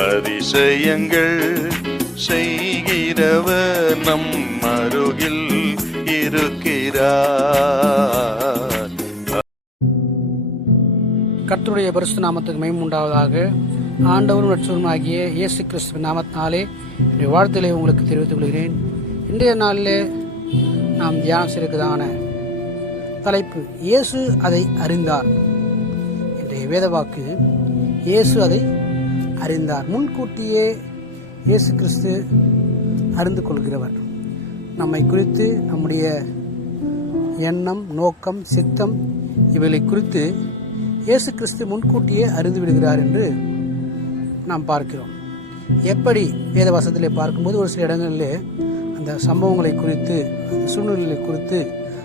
அதிசயங்கள் செய்கிறவர் நம் அருகில் இருக்கிறார். கர்த்தருடைய பரிசு நாமத்துக்கு மகிமை உண்டாவதாக. ஆண்டவரும் ரட்சகரும் ஆகிய இயேசு கிறிஸ்துவ நாமத்தினாலே என்னுடைய வாழ்த்துக்களை உங்களுக்கு தெரிவித்துக் கொள்கிறேன். இன்றைய நாளில் நாம் தியானம் செய்வதற்கான தலைப்பு இயேசு அதை அறிந்தார். இன்றைய வேதவாக்கு இயேசு அதை அறிந்தார். முன்கூட்டியே இயேசு கிறிஸ்து அறிந்து கொள்கிறவர். நம்மை குறித்து நம்முடைய எண்ணம் நோக்கம் சித்தம் இவைகளை குறித்து இயேசு கிறிஸ்து முன்கூட்டியே அறிந்து விடுகிறார் என்று நாம் பார்க்கிறோம். எப்படி வேதவாசத்திலே பார்க்கும்போது ஒரு சில இடங்களிலே அந்த சம்பவங்களை குறித்து அந்த சூழ்நிலைகளை குறித்து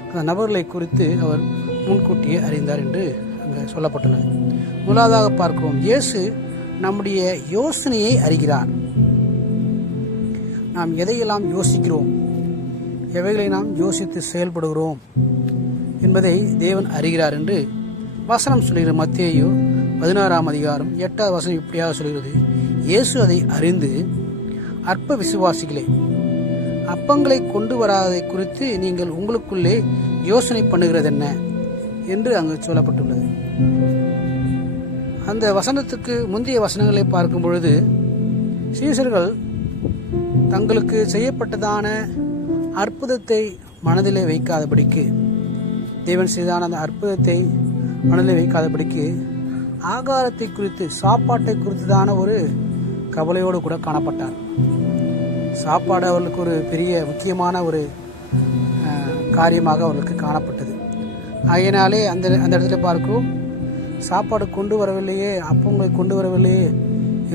அந்த நபர்களை குறித்து அவர் முன்கூட்டியே அறிந்தார் என்று அங்கே சொல்லப்பட்டுள்ளது. முதலாவதாக பார்க்கிறோம். இயேசு நம்முடைய யோசனையை அறிகிறார். நாம் எதையெல்லாம் யோசிக்கிறோம்? எவைகளை நாம் யோசித்து செயல்படுகிறோம்? என்பதை தேவன் அறிகிறார் என்று வசனம் சொல்கிற மத்தியையோ பதினாறாம் அதிகாரம் எட்டாவது வசனம் இப்படியாக சொல்கிறது இயேசு அதை அறிந்து அற்ப விசுவாசிகளே அப்பங்களை கொண்டு வராததை குறித்து நீங்கள் உங்களுக்குள்ளே யோசனை பண்ணுகிறது என்ன என்று அங்கு சொல்லப்பட்டுள்ளது. அந்த வசனத்துக்கு முந்தைய வசனங்களை பார்க்கும் பொழுது சீசர்கள் தங்களுக்கு செய்யப்பட்டதான அற்புதத்தை மனதிலே வைக்காதபடிக்கு தேவன் செய்தான அந்த அற்புதத்தை மனதிலே வைக்காதபடிக்கு ஆகாரத்தை குறித்து சாப்பாட்டை குறித்துதான ஒரு கவலையோடு கூட காணப்பட்டார். சாப்பாடு அவர்களுக்கு ஒரு பெரிய முக்கியமான ஒரு காரியமாக அவர்களுக்கு காணப்பட்டது. ஆகையினாலே அந்த அந்த இடத்துல பார்க்கிறோம் சாப்பாடு கொண்டு வரவில்லையே அப்பங்களை கொண்டு வரவில்லையே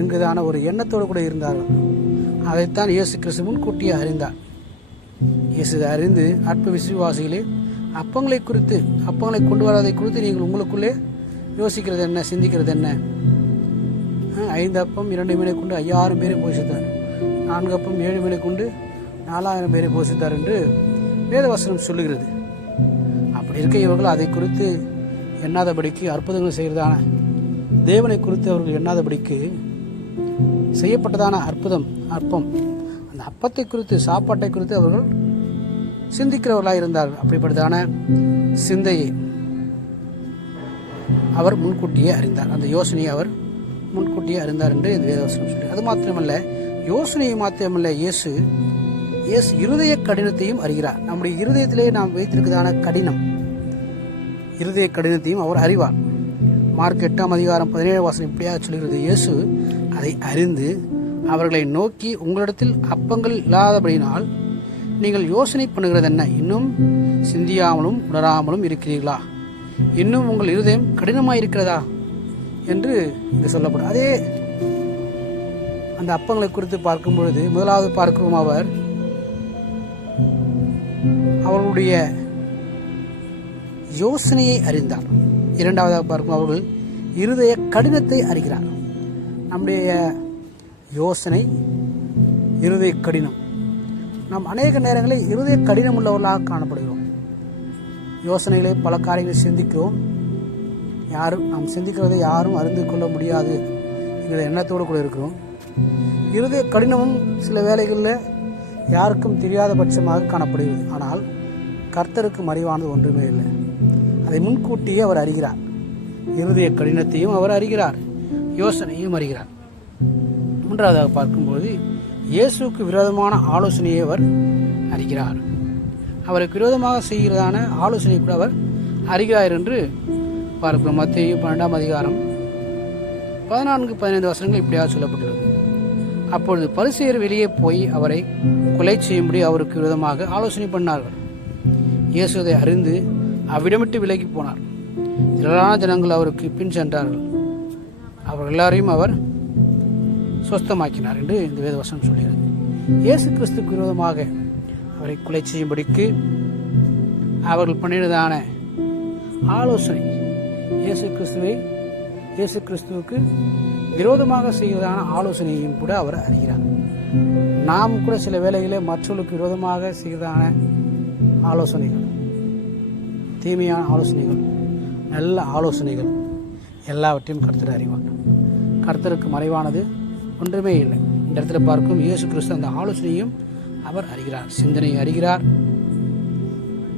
என்கிறதான ஒரு எண்ணத்தோடு கூட இருந்தார்கள். அதைத்தான் இயேசு கிறிஸ்து முன்கூட்டியே அறிந்தார். இயேசு அறிந்து அற்ப விசுவாசிகளே அப்பங்களை குறித்து அப்பங்களை கொண்டு வராதை குறித்து நீங்கள் உங்களுக்குள்ளே யோசிக்கிறது என்ன சிந்திக்கிறது என்ன? ஐந்து அப்பம் இரண்டு மீனை கொண்டு ஐயாயிரம் பேரை போஷித்தார். நான்கு அப்பம் ஏழு மீனை கொண்டு நாலாயிரம் பேரை போஷித்தார் என்று வேதவசனம் சொல்லுகிறது. அப்படி இருக்க இவர்கள் அதை குறித்து எண்ணாதபடிக்கு அற்புதங்கள் செய்கிறதான. தேவனை குறித்து அவர்கள் எண்ணாதபடிக்கு செய்யப்பட்டதான அற்புதம் அற்பம். அந்த அப்பத்தை குறித்து சாப்பாட்டை குறித்து அவர்கள் சிந்திக்கிறவர்களாக இருந்தார்கள். அப்படிப்பட்டதான சிந்தையை அவர் முன்கூட்டியே அறிந்தார். அந்த யோசனையை அவர் முன்கூட்டியே அறிந்தார் என்று இந்த வேதவசனம் சொல்லி அது மாத்திரமல்ல யோசனையை மாத்திரமல்ல இயேசு இயேசு இருதய கடினத்தையும் அறிகிறார். நம்முடைய இருதயத்திலே நாம் வைத்திருக்கிறதான கடினம் இருதய கடினத்தையும் அவர் அறிவார். மார்க் எட்டாம் அதிகாரம் பதினேழு வாசனம் இப்படியாக சொல்கிறது. இயேசு அதை அறிந்து அவர்களை நோக்கி உங்களிடத்தில் அப்பங்கள் இல்லாதபடியினால் நீங்கள் யோசனை பண்ணுகிறது என்ன? இன்னும் சிந்தியாமலும் உணராமலும் இருக்கிறீர்களா? இன்னும் உங்கள் இருதயம் கடினமாக இருக்கிறதா என்று இங்கு சொல்லப்படும். அதே அந்த அப்பங்களை குறித்து பார்க்கும் பொழுது முதலாவது பார்க்கும் அவர் அவர்களுடைய யோசனையை அறிந்தார். இரண்டாவதாக பார்க்கும் அவர்கள் இருதய கடினத்தை அறிகிறார். நம்முடைய யோசனை இருதய கடினம். நாம் அநேக நேரங்களில் இருதய கடினம் உள்ளவர்களாக காணப்படுகிறோம். யோசனைகளை பல காரியங்களை சிந்திக்கிறோம். யாரும் நாம் சிந்திக்கிறதை யாரும் அறிந்து கொள்ள முடியாது என்கிற எண்ணத்தோடு கூட இருக்கிறோம். இருதய கடினமும் சில வேலைகளில் யாருக்கும் தெரியாத பட்சமாக காணப்படுகிறது. ஆனால் கர்த்தருக்கு மறைவானது ஒன்றுமே இல்லை. அதை முன்கூட்டியே அவர் அறிகிறார். இருதய கடினத்தையும் அவர் அறிகிறார். யோசனையும் அறிகிறார். மூன்றாவதாக பார்க்கும்போது இயேசுவுக்கு விரோதமான ஆலோசனையை அவர் அறிகிறார். அவருக்கு விரோதமாக செய்கிறதான ஆலோசனை கூட அவர் அறிகிறார் என்று பார்க்கிறோம். மத்திய பன்னெண்டாம் அதிகாரம் பதினான்கு பதினைந்து வசனங்கள் இப்படியாக சொல்லப்பட்டுள்ளது. அப்பொழுது பரிசெயர் வெளியே போய் அவரை கொலை செய்யும்படி அவருக்கு விரோதமாக ஆலோசனை பண்ணார்கள். இயேசுதை அறிந்து அவ்விடமிட்டு விலகி போனார். திரளான ஜனங்கள் அவருக்கு பின் சென்றார்கள். அவர் எல்லாரையும் அவர் சொஸ்தமாக்கினார் என்று இந்த வேதவசனம் சொல்கிறது. இயேசு கிறிஸ்துக்கு விரோதமாக அவரை கொலை செய்யும்படிக்கு அவர்கள் பண்ணினதான ஆலோசனை இயேசு கிறிஸ்துவை இயேசு கிறிஸ்துவுக்கு விரோதமாக செய்வதான ஆலோசனையும் கூட அவர் அறிகிறார். நாம் கூட சில வேளைகளிலே மற்றவர்களுக்கு விரோதமாக செய்வதான ஆலோசனைகள். தீமையான ஆலோசனைகள் நல்ல ஆலோசனைகள் எல்லாவற்றையும் கர்த்தர் அறிவார். கர்த்தருக்கு மறைவானது ஒன்றுமே இல்லை. இந்த இடத்துல பார்க்கும் இயேசு கிறிஸ்து அந்த ஆலோசனையும் அவர் அறிகிறார். சிந்தனையை அறிகிறார்.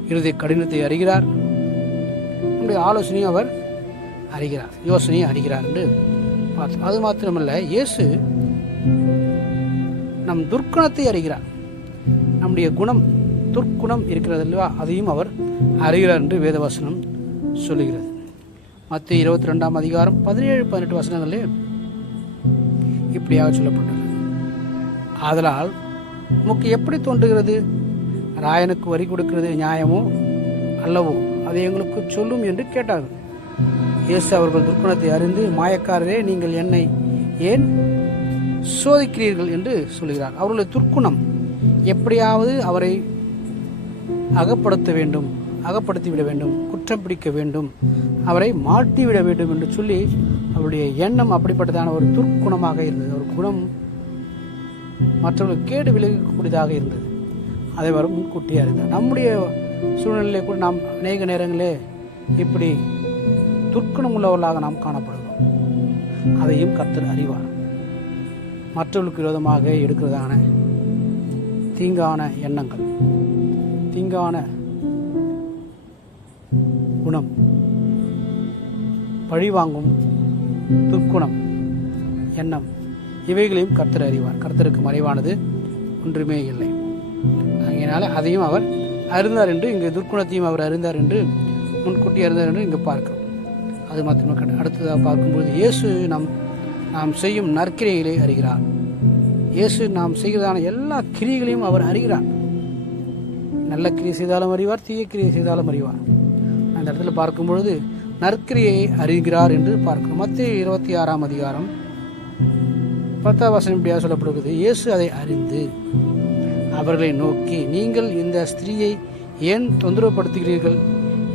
இறுதி கடினத்தை அறிகிறார். நம்முடைய ஆலோசனையும் அவர் அறிகிறார். யோசனையும் அறிகிறார் என்று பார்த்தோம் அது மாத்திரமல்ல இயேசு நம் துர்க்குணத்தை அறிகிறார். நம்முடைய குணம் துர்க்குணம் இருக்கிறது அல்லவா அதையும் அவர் அறிகிறார் என்று வேதவசனம் சொல்லுகிறது. மற்ற இருபத்தி ரெண்டாம் அதிகாரம் பதினேழு பதினெட்டு வசனங்களே இப்படியாக சொல்லப்பட்டுள்ளது. ஆதலால் நமக்கு எப்படி தோன்றுகிறது? ராயனுக்கு வரி கொடுக்கிறது நியாயமோ அல்லவோ அதை எங்களுக்கு சொல்லும் என்று கேட்டார்கள். இயேசு அவர்கள் துர்க்குணத்தை அறிந்து மாயக்காரரே நீங்கள் என்னை ஏன் சோதிக்கிறீர்கள்? என்று சொல்கிறார் அவர்களுடைய துர்க்குணம் எப்படியாவது அவரை அகப்படுத்த வேண்டும். அகப்படுத்தி விட வேண்டும் குற்றம் பிடிக்க வேண்டும் அவரை மாட்டிவிட வேண்டும் என்று சொல்லி அவருடைய எண்ணம் அப்படிப்பட்டதான ஒரு துர்க்குணமாக இருந்தது. ஒரு குணம் மற்றவர்களுக்கு கேடு விளைவிக்கக்கூடியதாக இருந்தது. அதை அவர் முன்கூட்டியே அறிந்தார். நம்முடைய சூழ்நிலையிலே கூட நாம் அநேக நேரங்களே இப்படி துர்க்குணம் உள்ளவர்களாக நாம் காணப்படுகிறோம். அதையும் கர்த்தர் அறிவார். மற்றவர்களுக்கு விரோதமாக எடுக்கிறதான தீங்கான எண்ணங்கள் தீங்கான குணம். பழிவாங்கும் துர்க்குணம் எண்ணம். இவைகளையும் கர்த்தர் அறிவார். கர்த்தருக்கு மறைவானது ஒன்றுமே இல்லை. அதனால் அதையும் அவர் அறிந்தார் என்று இங்கு துர்க்குணத்தையும் அவர் அறிந்தார் என்று முன்கூட்டி அறிந்தார் என்று இங்கு பார்க்கிறோம். அது மாத்திரமே அடுத்ததாக பார்க்கும்போது இயேசு நாம் நாம் செய்யும் நற்கிரைகளை அறிகிறார். இயேசு நாம் செய்கிறதான எல்லா கிரியைகளையும் அவர் அறிகிறார். நல்ல கிரியை செய்தாலும் அறிவார் தீய கிரியை செய்தாலும் அறிவார். அந்த இடத்துல பார்க்கும் பொழுது நற்கிரியை அறிகிறார் என்று பார்க்கிறோம். மத்திய இருபத்தி ஆறாம் அதிகாரம் பத்தாம் வசனம் இப்படியாக சொல்லப்படுகிறது. இயேசு அதை அறிந்து அவர்களை நோக்கி நீங்கள் இந்த ஸ்திரீயை ஏன் தொந்தரவுப்படுத்துகிறீர்கள்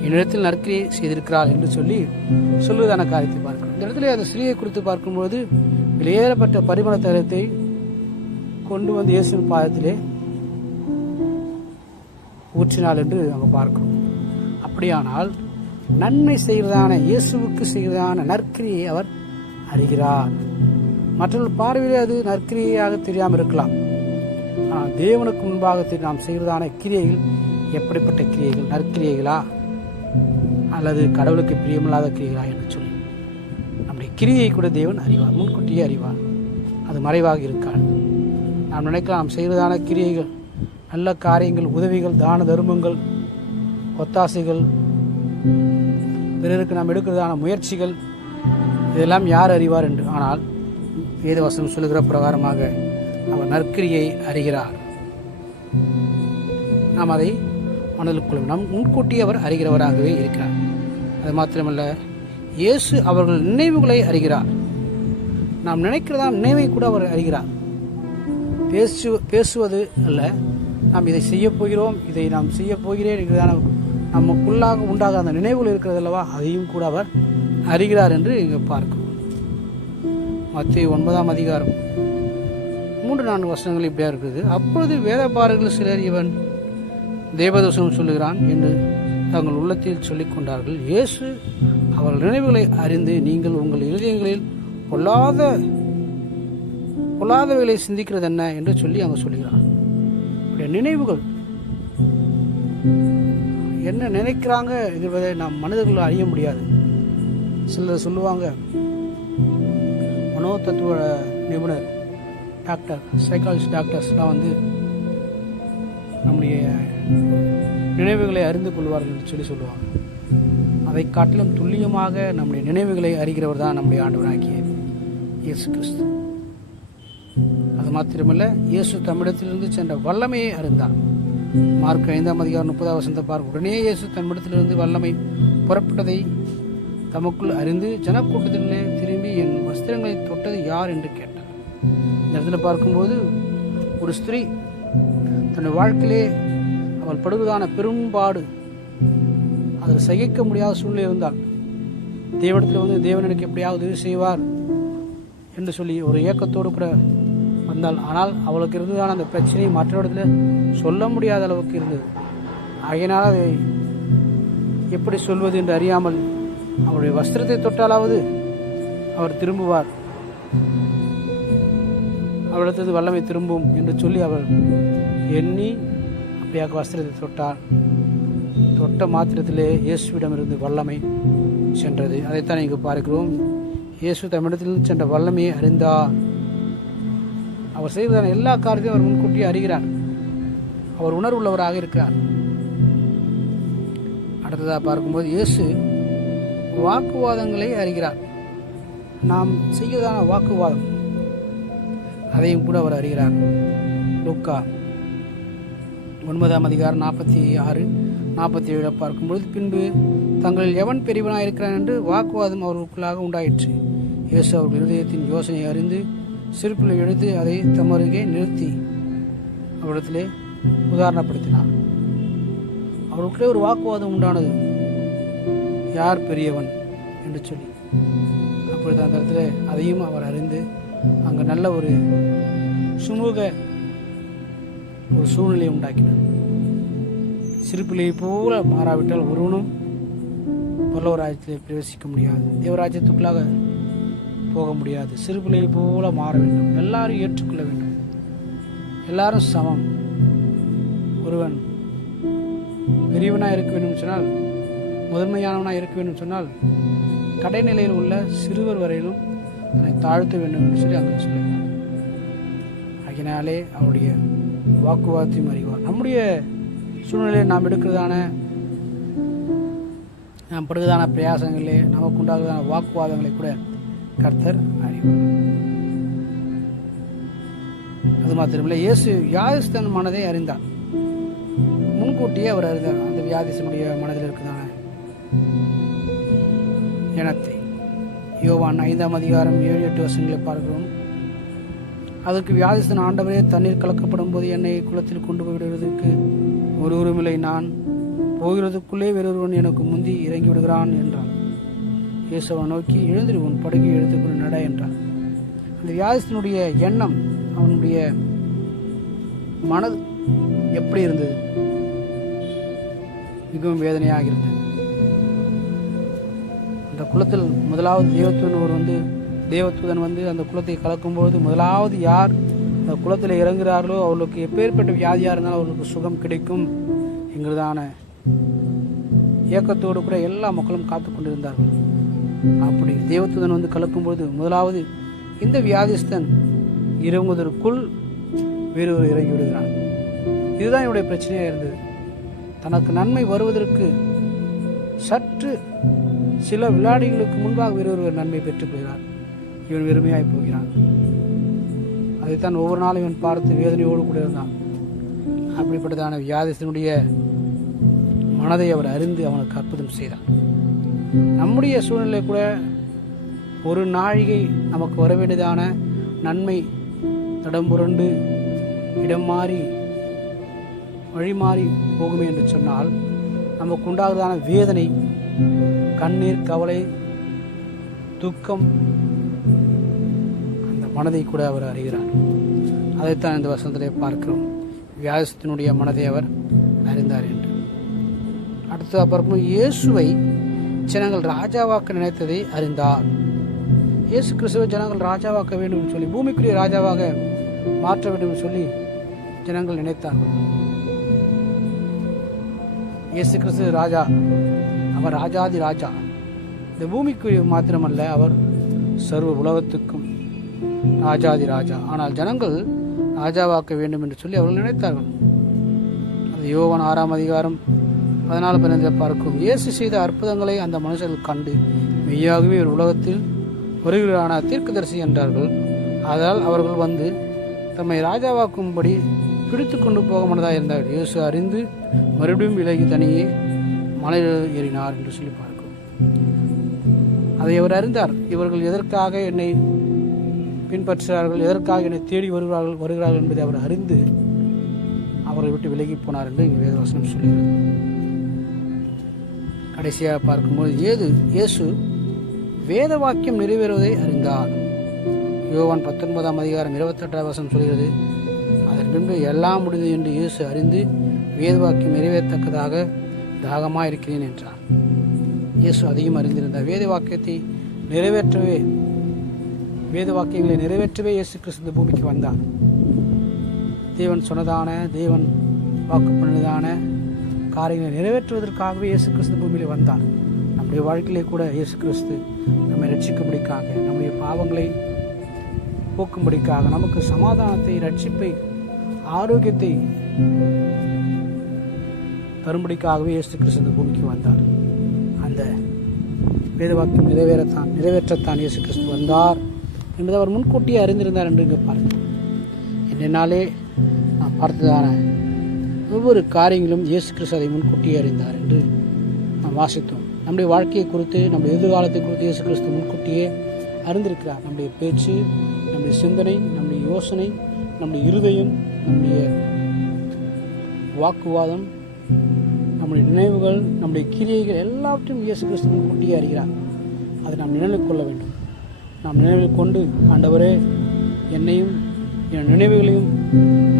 என்னிடத்தில் நற்கிரியை செய்திருக்கிறாள் என்று சொல்லி சொல்லுவதான காரியத்தை பார்க்கிறோம். இந்த இடத்துல அந்த ஸ்திரீயை குறித்து பார்க்கும்போது வெளியேறப்பட்ட பரிமள தரத்தை கொண்டு வந்து இயேசுவின் பாதத்திலே ஊற்றினாள் என்று நம்ம பார்க்கிறோம். அப்படியானால் நன்மை செய்கிறதான இயேசுவுக்கு செய்கிறதான நற்கிரியை அவர் அறிகிறார். மற்றவர்கள் பார்வையிலே அது நற்கிரியாக தெரியாமல் இருக்கலாம். ஆனால் தேவனுக்கு முன்பாக நாம் செய்கிறதான கிரியைகள் எப்படிப்பட்ட கிரியைகள்? நற்கிரியைகளா? அல்லது கடவுளுக்கு பிரியமில்லாத கிரியைகளா என்று சொல்லி. நம்முடைய கிரியை கூட தேவன் அறிவார் முன்கூட்டியே அறிவார். அது மறைவாக இருக்காது. நாம் நினைக்கலாம் நாம் செய்கிறதான கிரியைகள் நல்ல காரியங்கள் உதவிகள் தான தர்மங்கள் ஒத்தாசைகள் பிறருக்கு நாம் எடுக்கிறதான முயற்சிகள் இதெல்லாம் யார் அறிவார் என்று? ஆனால் வேதவசனம் சொல்லுகிற பிரகாரமாக அவர் நற்கிரியை அறிகிறார். நாம் அதை மனதில் கொள்ளும். நம் முன்கூட்டி அவர் அறிகிறவராகவே இருக்கிறார். அது மாத்திரமல்ல இயேசு அவர்கள் நினைவுகளை அறிகிறார். நாம் நினைக்கிறதா நினைவை கூட அவர் அறிகிறார். பேசு பேசுவது அல்ல நாம் இதை செய்ய போகிறோம் இதை நாம் செய்ய போகிறேன் என்கிறதான நமக்குள்ளாக உண்டாக அந்த நினைவுகள் இருக்கிறது அல்லவா? அதையும் கூட அவர் அறிகிறார் என்று இங்கே பார்க்கிறோம். மத்திய ஒன்பதாம் அதிகாரம். மூன்று நான்கு வருஷங்கள் இப்படியா இருக்குது. அப்பொழுது வேதபாரர்கள் சிலர் இவன் தேவதோஷம் சொல்லுகிறான் என்று தங்கள் உள்ளத்தில் சொல்லிக்கொண்டார்கள் இயேசு அவர்கள் நினைவுகளை அறிந்து நீங்கள் உங்கள் இருதயங்களில் பொல்லாத பொல்லாதவைகளை சிந்திக்கிறது என்ன என்று சொல்லி அவங்க சொல்லுகிறார். நினைவுகள் என்ன நினைக்கிறாங்க என்பதை நாம் மனிதர்கள் அறிய முடியாது. சிலர் சொல்லுவாங்க மனோ தத்துவ நிபுணர் டாக்டர் சைக்காலஜி டாக்டர்ஸ்லாம் வந்து நம்முடைய நினைவுகளை அறிந்து கொள்வார்கள் என்று சொல்லி சொல்லுவாங்க. அதை காட்டிலும் துல்லியமாக நம்முடைய நினைவுகளை அறிகிறவர் தான் நம்முடைய ஆண்டவராகிய இயேசு கிறிஸ்து. அது மாத்திரமல்ல இயேசு தம்மிடத்திலிருந்து சென்ற வல்லமையை அறிந்தார் மார்க் ஐந்தாம் அதிகாரம் முப்பதாம் வசந்த பார்க்க உடனே இயேசு தம்மிடத்திலிருந்து வல்லமை புறப்பட்டதை தமக்குள் அறிந்து ஜனக்கூட்டத்திலே திரும்பி என் வஸ்திரங்களை தொட்டது யார் என்று கேட்டார். இந்த இடத்துல பார்க்கும்போது ஒரு ஸ்திரீ தன்னுடைய வாழ்க்கையிலே அவள் படுவதான பெரும்பாடு அதில் சகிக்க முடியாத சூழ்நிலை இருந்தால் தேவனத்தில் வந்து தேவன் எனக்கு எப்படியாவது உதவி செய்வார் என்று சொல்லி ஒரு ஏக்கத்தோடு கூட வந்தாள் ஆனால் அவளுக்கு இருந்ததான அந்த பிரச்சனையை மற்றவரிடத்துல சொல்ல முடியாத அளவுக்கு இருந்தது. ஆகையினால் அதை எப்படி சொல்வது என்று அறியாமல் அவருடைய வஸ்திரத்தை தொட்டாலாவது அவர் திரும்புவார். அவரிடத்தது வல்லமை திரும்பும் என்று சொல்லி அவள் எண்ணி அப்பையாக்கு வஸ்திரத்தை தொட்டார் தொட்ட மாத்திரத்திலே இயேசுவிடமிருந்து வல்லமை சென்றது. அதைத்தான் இங்கு பார்க்கிறோம். இயேசு தம்மிடத்திலிருந்து சென்ற வல்லமையை அறிந்தார் அவர் செய்வதான எல்லா காரியத்தையும் அவர் முன்கூட்டியே அறிகிறார். அவர் உணர்வுள்ளவராக இருக்கிறார். அடுத்ததாக பார்க்கும்போது இயேசு வாக்குவாதங்களை அறிகிறார். நாம் செய்வதான வாக்குவாதம். அதையும் கூட அவர் அறிகிறார். லுக்கா ஒன்பதாம் அதிகாரம் நாற்பத்தி ஆறு நாற்பத்தி ஏழு பார்க்கும்பொழுது பின்பு தங்களில் எவன் பெரியவனாக இருக்கிறான் என்று வாக்குவாதம் அவர்களுக்குள்ளாக உண்டாயிற்று. இயேசு அவர்கள் இருதயத்தின் யோசனையை அறிந்து சிறுப்பில் எழுந்து அதை தமருகே நிறுத்தி அவரிடத்திலே உதாரணப்படுத்தினார். அவருக்குள்ளே ஒரு வாக்குவாதம் உண்டானது. யார் பெரியவன்? என்று சொல்லி. அப்பொழுது அந்த இடத்துல அதையும் அவர் அறிந்து அங்கே நல்ல ஒரு சுமூக ஒரு சூழ்நிலையை உண்டாக்கினார். சிறுப்பிலையை போல மாறாவிட்டால் ஒருவனும் பல்லவராஜ்யத்தில் பிரவேசிக்க முடியாது. தேவராஜ்யத்துக்குள்ளாக போக முடியாது. சிறு பிள்ளையை போல மாற வேண்டும். எல்லாரும் ஏற்றுக்கொள்ள வேண்டும். எல்லாரும் சமம். ஒருவன் பெரியவனாக இருக்க வேண்டும் சொன்னால் முதன்மையானவனாக இருக்க வேண்டும் சொன்னால் கடைநிலையில் உள்ள சிறுவர் வரையிலும் தன்னை தாழ்த்த வேண்டும் என்று சொல்லி அங்கே சொல்லுகிறார். ஆகினாலே அவருடைய வாக்குவாதத்தையும் அறிவார். நம்முடைய சூழ்நிலையை நாம் எடுக்கிறதான நாம் படுகிறதான பிரயாசங்களே நமக்கு உண்டாகிறதான வாக்குவாதங்களை கூட கர்த்தர் அறிவார். அது மாத்திரமில்லை இயேசு வியாதிஸ்தன் மனதை அறிந்தார் முன்கூட்டியே அவர் அறிந்தார் அந்த வியாதிசனுடைய மனதில் இருக்குதான? இனத்தை யோவான் ஐந்தாம் அதிகாரம் ஏழு எட்டு வருஷங்களை பார்க்கிறோம். அதற்கு வியாதிஸ்தன் ஆண்டவரே தண்ணீர் கலக்கப்படும் போது என்னை குளத்தில் கொண்டு போய் விடுவதற்கு ஒருவருமில்லை. நான் போகிறதுக்குள்ளே வேறொருவன் எனக்கு முந்தி இறங்கி விடுகிறான் என்றான். இயேசுவை நோக்கி எழுந்திரு உன் படுகை எழுத்துக்குள் நட என்றார். அந்த வியாதிஸ்தனுடைய எண்ணம் அவனுடைய மனது எப்படி இருந்தது? மிகவும் வேதனையாக இருந்தது. அந்த குளத்தில் முதலாவது தெய்வத்துவன் ஒரு வந்து தேவத்துவன் வந்து அந்த குளத்தை கலக்கும்போது முதலாவது யார் அந்த குளத்தில் இறங்குகிறார்களோ அவர்களுக்கு எப்பேற்பட்ட வியாதியாக இருந்தாலும் அவர்களுக்கு சுகம் கிடைக்கும் என்கிறதான இயக்கத்தோடு கூட எல்லா மக்களும் காத்து கொண்டிருந்தார்கள் அப்படி தேவத்துடன் வந்து கலக்கும்பொழுது முதலாவது இந்த வியாதிஸ்தன் இறங்குவதற்குள் வேறொரு இறங்கி விடுகிறான். இதுதான் என்னுடைய பிரச்சனையாக இருந்தது. தனக்கு நன்மை வருவதற்கு சற்று சில விளையாடிகளுக்கு முன்பாக வேறொருவர் நன்மை பெற்றுக் கொள்கிறார். இவன் வெறுமையாய் போகிறான். அதைத்தான் ஒவ்வொரு நாளும் இவன் பார்த்து வேதனையோடு கூட இருந்தான். அப்படிப்பட்டதான வியாதிஸ்தனுடைய மனதை அவர் அறிந்து அவனுக்கு அற்புதம் செய்தான். நம்முடைய சூழ்நிலை கூட ஒரு நாழிகை நமக்கு வர வேண்டியதான நன்மை தடம்புரண்டு இடம் மாறி வழி மாறி போகுமே என்று சொன்னால் நமக்கு உண்டாகிறதான வேதனை கண்ணீர் கவலை துக்கம் அந்த மனதை கூட அவர் அறிகிறார். அதைத்தான் இந்த வசனத்திலே பார்க்கிறோம். வியாசத்தினுடைய மனதை அவர் அறிந்தார் என்று. அடுத்ததாக பார்க்கும்போது இயேசுவை ஜனங்கள் ராஜாவாக்க நினைத்ததை அறிந்தார். இயேசு கிறிஸ்துவ ஜனங்கள் ராஜாவாக்க வேண்டும் என்று சொல்லி பூமிக்குரிய ராஜாவாக மாற்ற வேண்டும் என்று சொல்லி ஜனங்கள் நினைத்தார்கள். இயேசு கிறிஸ்து ராஜா அவர் ராஜாதி ராஜா. இந்த பூமிக்குரிய மாத்திரமல்ல அவர் சர்வ உலகத்துக்கும் ராஜாதி ராஜா. ஆனால் ஜனங்கள் ராஜாவாக்க வேண்டும் என்று சொல்லி அவர்கள் நினைத்தார்கள். அது யோவன் ஆறாம் அதிகாரம் பதினாலு பதினைந்து பார்க்கும். இயேசு செய்த அற்புதங்களை அந்த மனுஷர்கள் கண்டு மெய்யாகவே ஒரு உலகத்தில் வருகிறான தீர்க்கதரிசி என்றார்கள். அதனால் அவர்கள் வந்து தம்மை ராஜாவாக்கும்படி பிடித்து கொண்டு போக மனதாக இருந்தார்கள். இயேசு அறிந்து மறுபடியும் விலகி தனியே மலையில் ஏறினார் என்று சொல்லி பார்க்கும். அதை அவர் அறிந்தார். இவர்கள் எதற்காக என்னை பின்பற்றுகிறார்கள்? எதற்காக என்னை தேடி வருகிறார்கள்? வருகிறார்கள் என்பதை அவர் அறிந்து அவரை விட்டு விலகி போனார் என்று இங்கே வேதவசனம் சொல்கிறது கடைசியாக பார்க்கும்போது ஏது? இயேசு வேத வாக்கியம் நிறைவேறுவதை அறிந்தார். யோவான் பத்தொன்பதாம் அதிகாரம் இருபத்தெட்டாம் வசனம் சொல்கிறது அதன் பின்பு எல்லாம் முடிந்தது என்று இயேசு அறிந்து வேத வாக்கியம் நிறைவேறத்தக்கதாக தாகமாக இருக்கிறேன் என்றார். இயேசு அதிகம் அறிந்திருந்தார். வேத வாக்கியத்தை நிறைவேற்றவே வேத வாக்கியங்களை நிறைவேற்றவே இயேசு கிறிஸ்து இந்த பூமிக்கு வந்தார். தேவன் சொன்னதான தேவன் வாக்கு பண்ணதான காரியங்களை நிறைவேற்றுவதற்காகவே இயேசு கிறிஸ்து பூமியில் வந்தார். நம்முடைய வாழ்க்கையிலே கூட இயேசு கிறிஸ்து நம்மை ரட்சிக்கும்படிக்காக நம்முடைய பாவங்களை போக்கும்படிக்காக நமக்கு சமாதானத்தை ரட்சிப்பை ஆரோக்கியத்தை தரும்படிக்காகவே இயேசு கிறிஸ்து இந்த பூமிக்கு வந்தார். அந்த வேதவாக்கியம் நிறைவேறத்தான் நிறைவேற்றத்தான் இயேசு கிறிஸ்து வந்தார் என்பதை அவர் முன்கூட்டியே அறிந்திருந்தார் என்று இங்கே பார்க்கிறோம். என்னென்னாலே நான் பார்த்ததான ஒவ்வொரு காரியங்களும் இயேசு கிறிஸ்து அதை முன்கூட்டியே அறிந்தார் என்று நாம் வாசித்தோம். நம்முடைய வாழ்க்கையை குறித்து நம்முடைய எதிர்காலத்தை குறித்து இயேசு கிறிஸ்து முன்கூட்டியே அறிந்திருக்கிறார். நம்முடைய பேச்சு நம்முடைய சிந்தனை நம்முடைய யோசனை நம்முடைய இருதயம் நம்முடைய வாக்குவாதம் நம்முடைய நினைவுகள் நம்முடைய கிரியைகள் எல்லாவற்றையும் இயேசு கிறிஸ்து முன்கூட்டியே அறிகிறார். அதை நாம் நினைவில் கொள்ள வேண்டும். நாம் நினைவில் கொண்டு ஆண்டவரே என்னையும் என் நினைவுகளையும்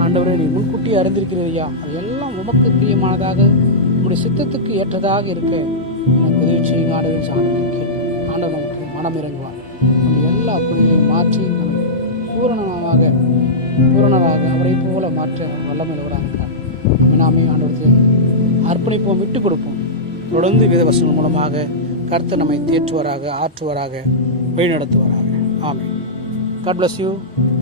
ஆண்டவரே நீ முன்கூட்டி அறிந்திருக்கிறதையா அது எல்லாம் உமக்கு பிரியமானதாக உங்களுடைய சித்தத்துக்கு ஏற்றதாக இருக்க எனக்கு உதவி செய்யுங்க ஆண்டவர் சாணத்தை ஆண்டவர் நமக்கு மனம் இறங்குவார். எல்லா குறைகளையும் மாற்றி நம்ம பூரணமாக பூரணராக அவரை போல மாற்ற வல்லமையுள்ளவராக இருக்கிறார் நம்ம நாமே ஆண்டவரத்தில் அர்ப்பணிப்போம் விட்டு கொடுப்போம். தொடர்ந்து வேதவசனம் மூலமாக கருத்தை நம்மை தேற்றுவராக ஆற்றுவராக வழிநடத்துவராக. ஆமே காட் பிளஸ் யூ